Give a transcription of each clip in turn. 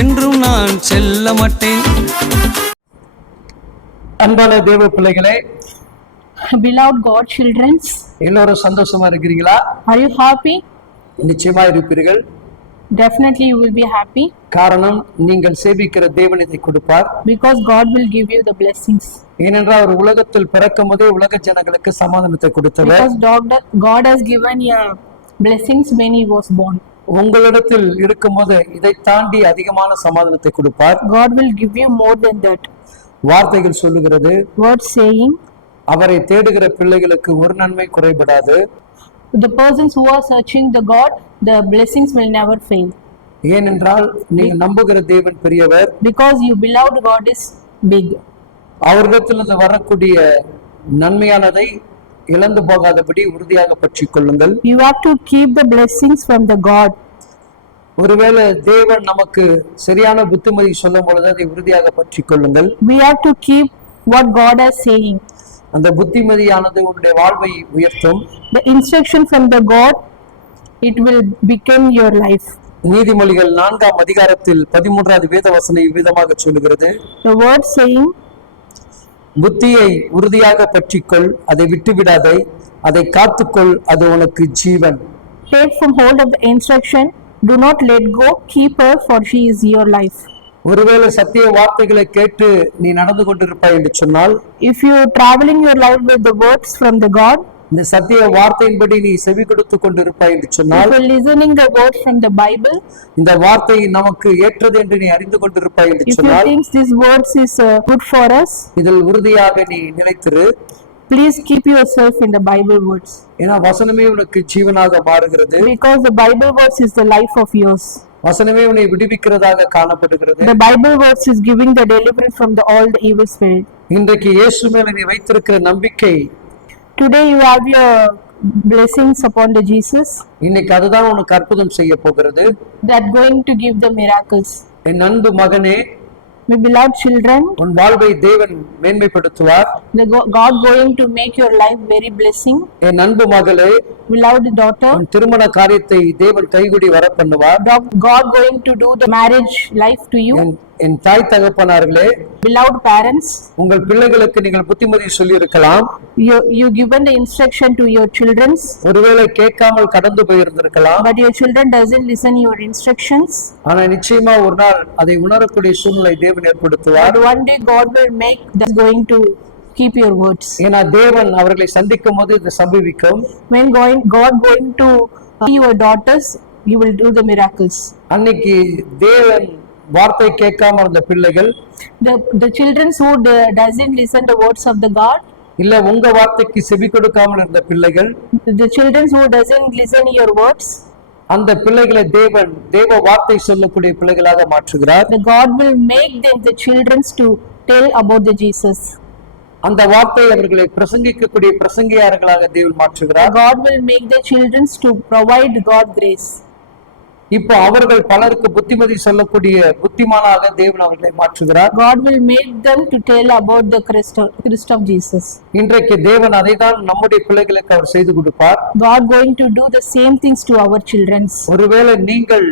என்றும் நான் செல்ல மாட்டேன் அன்பான தேவ பிள்ளைகளே Beloved God children, எல்லோரும் சந்தோஷமா இருக்கிறீங்களா are you happy? நிச்சயமா இருப்பீர்கள் Definitely you will be happy காரணம் நீங்கள் சேவிக்கிற தேவன் இதை கொடுப்பார் because God will give you the blessings. ஏனென்றால் அவர் உலகத்தில் பிறக்கும் போதே உலக ஜனங்களுக்கு சமாதானத்தை கொடுத்தவர் Because God, God has given you blessings when he was born. உங்களிடத்தில் இருக்கும்போது இதை தாண்டி அதிகமான சமாதானத்தை கொடுப்பார் God will give you more than that. வார்த்தைகள் சொல்லுகிறது Word saying, அவரை தேடுகிற பிள்ளைகளுக்கு ஒரு நன்மை குறைபடாது the persons who are searching the God, the blessings will never fail. ஏனென்றால் நீங்க நம்புகிற தேவன் பெரியவர் Because you beloved God is big. அவரிடத்திலிருந்து வரக்கூடிய நன்மையானதை இழந்து போகாதபடி உறுதியாக பற்றிக் கொள்ளுங்கள் You have to keep the blessings from the God. ஒருவேளை தேவன் நமக்கு சரியான புத்திமதி சொல்லும் பொழுது அதை உறுதியாக பற்றிக் கொள்ளுங்கள் We have to keep what God is saying. அந்த புத்திமதியானது உன்னுடைய வாழ்வை உயர்த்தும் The instruction from the God, it will become your life. நீதிமொழிகள் நான்காம் அதிகாரத்தில் பதிமூன்றாவது வேத வசனம் இவ்விதமாக சொல்லுகிறது The word saying, புத்தியை உறுதியாக பற்றிக்கொள் அதை விட்டுவிடாதே அதை காத்துக்கொள் அது உனக்கு ஜீவன் hold of the instruction, do not let go, keep her, for she is your life. ஒருவேளை சத்திய வார்த்தைகளை கேட்டு நீ நடந்து கொண்டிருப்பாய் என்று சொன்னால் If you are traveling your life with the words from the God, இந்த சத்திய வார்த்தையின்படி நீ செவி கொடுத்து கொண்டிருப்பாய் என்று சொன்னால் you are listening the word from the Bible, இந்த வார்த்தை நமக்கு ஏற்றது என்று நீ அறிந்து கொண்டிருப்பாய் என்று சொன்னால் think this words is uh, good for us, இதில் உறுதியாக நீ நிலைத்திரு please keep yourself in the Bible words. ஏன்னா வசனமே உனக்கு ஜீவனாக மாறுகிறது Because the Bible words is the life of yours. வசனமே உன்னை விடுவிக்கிறதாக காணப்படுகிறது The Bible words is giving the deliverance from the all the evil spirit. இன்றைக்கு இயேசு மேல நீ வைத்திருக்கிற நம்பிக்கை Today you have your blessings upon the Jesus இன்னைக்கு அதுதான் உனக்கு அற்புதம் செய்ய போகிறது that going to give the miracles. என் அன்பு மகனே My beloved children, உன் வாழ்வை தேவன் மேன்மைப்படுத்துவார் the Go- God going to make your life very blessing. என் அன்பு மகளே Beloved daughter, உன் திருமண காரியத்தை தேவன் கைகுடி வர பண்ணுவார் God going to do the marriage life to you. என் என் தாய் தகப்பனார்களே Beloved parents, உங்கள் பிள்ளைகளுக்கு நீங்கள் புத்திமதி சொல்லி இருக்கலாம் you you given the instruction to your childrens, ஒருவேளை கேட்காமல் கடந்து போயிருந்திருக்கலாம் but your children doesn't listen your instructions. ஆனா நிச்சயமா ஒரு நாள் அதை உணரக்கூடிய சூழ்நிலை தேவன் ஏற்படுத்துவார் one day God will make that's going to keep your words. ஏன்னா தேவன் அவர்களை சந்திக்கும் போது இது சம்பவிக்கும் When going God going to see your daughters, you will do the miracles. அன்னைக்கு தேவன் வார்த்தை கேட்காம இருந்த பிள்ளைகள் The the children who doesn't listen the words of the God, இல்ல உங்க வார்த்தைக்கு செவி கொடுக்காமல் இருந்த பிள்ளைகள் the children who doesn't listen your words, அந்த பிள்ளைகளை தேவன் தேவ வார்த்தை சொல்லக்கூடிய பிள்ளைகளாக மாற்றுகிறார் the God will make them the children to tell about the Jesus. அந்த வார்த்தை அவர்களை பிரசங்கிக்கக்கூடிய பிரசங்கியார்களாக தேவன் மாற்றுகிறார் God will make the children to provide God grace. இப்போ அவர்கள் பலருக்கு புத்திமதி சொல்லக்கூடிய புத்திமானாக தேவன் அவர்களை மாற்றுகிறார் God will make them to tell about the Christ of, Christ of Jesus. இன்றைக்கு தேவன் அதைதான் நம்முடைய பிள்ளைகளுக்கு அவர் செய்து கொடுப்பார் God going to do the same things to our children. ஒருவேளை நீங்கள்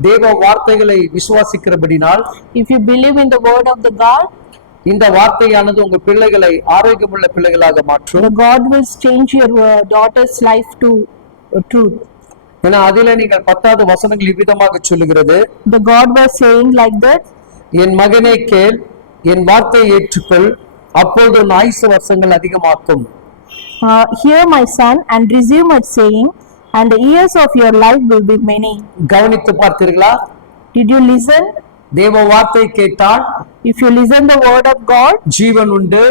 தேவ வார்த்தைகளை விசுவாசிக்கிறபடினால் If you believe in the word of the God, இந்த வார்த்தையானது உங்க பிள்ளைகளை ஆரோக்கியமுள்ள பிள்ளைகளாக மாற்றும் God will change your uh, daughter's life to uh, truth. ஏன்னா அதில நீங்கள் பத்தாவது வசனங்கள் இவ்விதமாக சொல்லுகிறது The God was saying like that, என் மகனே கேள் என் வார்த்தையை ஏற்றுக்கொள் அப்பொழுது உன் ஆயுசு வருஷங்கள் அதிகமாக்கும் uh, Hear my son and receive my saying, and the years of your life will be many. கவனித்து பார்த்தீர்களா Did you listen? தேவ வார்த்தை கேட்டால் If you listen the word of God, ஜீவன் உண்டு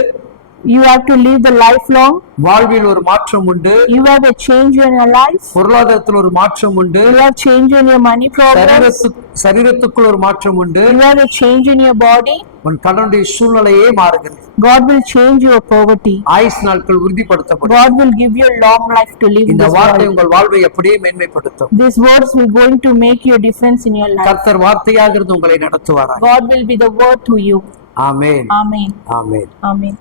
you have to live the lifelong. வாழ்வில் ஒரு மாற்றம் உண்டு You have a change in your life. பொருளாதாரத்தில் ஒரு மாற்றம் உண்டு You have change in your money problems. சரீரத்து சரீரத்துக்குள் ஒரு மாற்றம் உண்டு You have a change in your body. உன் கடனுடைய சூழ்நிலையே மாறுகிறது God will change your poverty. ஆயுஸ் நாட்கள் உறுதிப்படுத்தப்படும் God will give you a long life to live இந்த வார்த்தை. உங்கள் வாழ்வை அப்படியே மேன்மைப்படுத்தும் These words will going to make your difference in your life. கர்த்தர் வார்த்தையாக இருந்து உங்களை நடத்துவாராக God will be the word to you. Amen Amen. Amen Amen.